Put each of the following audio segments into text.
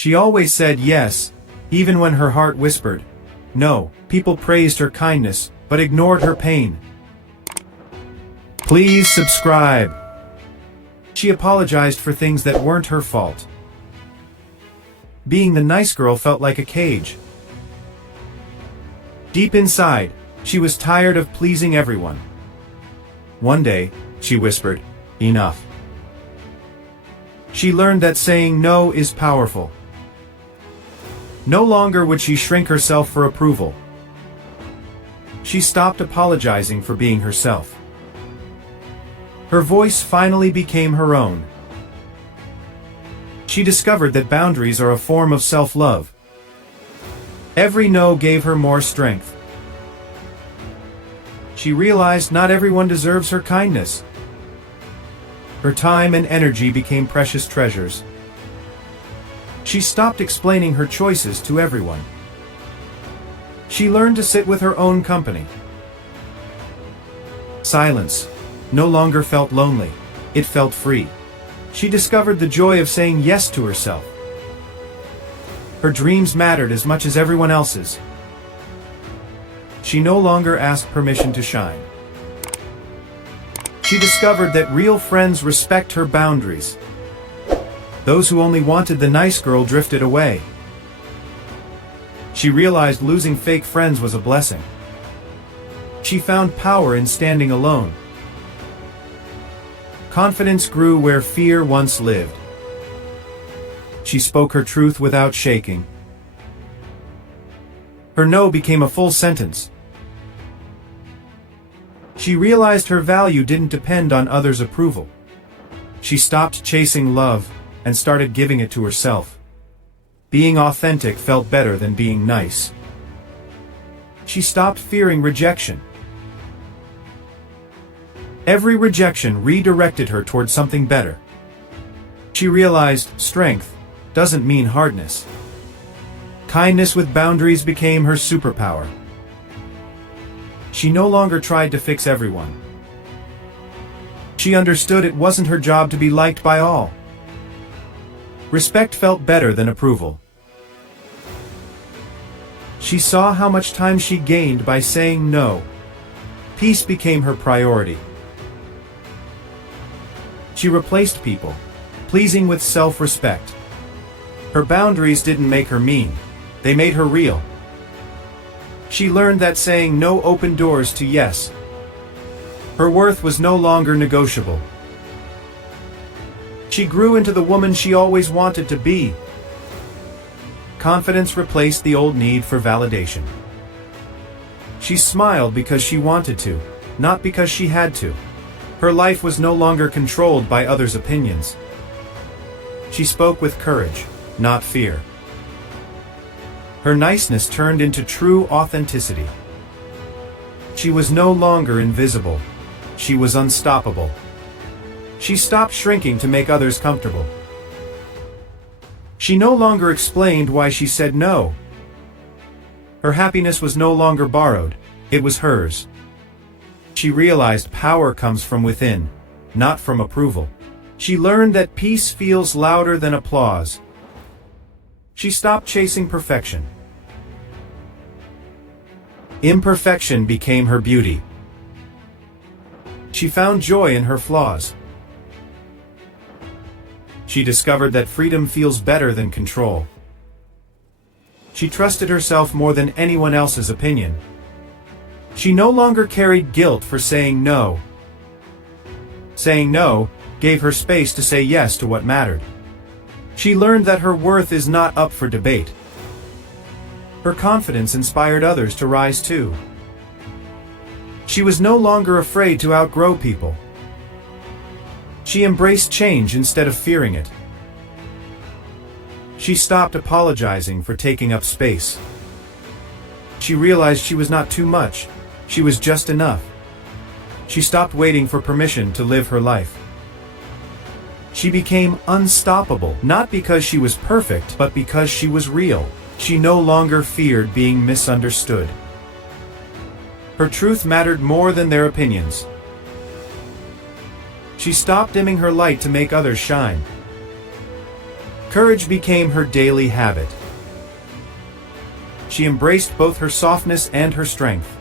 She always said yes, even when her heart whispered no. People praised her kindness, but ignored her pain. Please subscribe. She apologized for things that weren't her fault. Being the nice girl felt like a cage. Deep inside, she was tired of pleasing everyone. One day, she whispered, "Enough." She learned that saying no is powerful. No longer would she shrink herself for approval. She stopped apologizing for being herself. Her voice finally became her own. She discovered that boundaries are a form of self-love. Every no gave her more strength. She realized not everyone deserves her kindness. Her time and energy became precious treasures. She stopped explaining her choices to everyone. She learned to sit with her own company. Silence no longer felt lonely, it felt free. She discovered the joy of saying yes to herself. Her dreams mattered as much as everyone else's. She no longer asked permission to shine. She discovered that real friends respect her boundaries. Those who only wanted the nice girl drifted away. She realized losing fake friends was a blessing. She found power in standing alone. Confidence grew where fear once lived. She spoke her truth without shaking. Her no became a full sentence. She realized her value didn't depend on others' approval. She stopped chasing love and started giving it to herself. Being authentic felt better than being nice. She stopped fearing rejection. Every rejection redirected her toward something better. She realized strength doesn't mean hardness. Kindness with boundaries became her superpower. She no longer tried to fix everyone. She understood it wasn't her job to be liked by all. Respect felt better than approval. She saw how much time she gained by saying no. Peace became her priority. She replaced people, pleasing with self-respect. Her boundaries didn't make her mean, they made her real. She learned that saying no opened doors to yes. Her worth was no longer negotiable. She grew into the woman she always wanted to be. Confidence replaced the old need for validation. She smiled because she wanted to, not because she had to. Her life was no longer controlled by others' opinions. She spoke with courage, not fear. Her niceness turned into true authenticity. She was no longer invisible. She was unstoppable. She stopped shrinking to make others comfortable. She no longer explained why she said no. Her happiness was no longer borrowed, it was hers. She realized power comes from within, not from approval. She learned that peace feels louder than applause. She stopped chasing perfection. Imperfection became her beauty. She found joy in her flaws. She discovered that freedom feels better than control. She trusted herself more than anyone else's opinion. She no longer carried guilt for saying no. Saying no gave her space to say yes to what mattered. She learned that her worth is not up for debate. Her confidence inspired others to rise too. She was no longer afraid to outgrow people. She embraced change instead of fearing it. She stopped apologizing for taking up space. She realized she was not too much, she was just enough. She stopped waiting for permission to live her life. She became unstoppable, not because she was perfect, but because she was real. She no longer feared being misunderstood. Her truth mattered more than their opinions. She stopped dimming her light to make others shine. Courage became her daily habit. She embraced both her softness and her strength.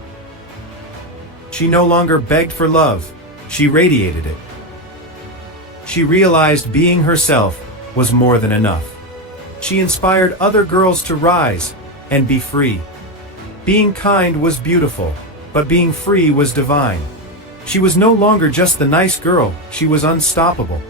She no longer begged for love, she radiated it. She realized being herself was more than enough. She inspired other girls to rise and be free. Being kind was beautiful, but being free was divine. She was no longer just the nice girl, she was unstoppable.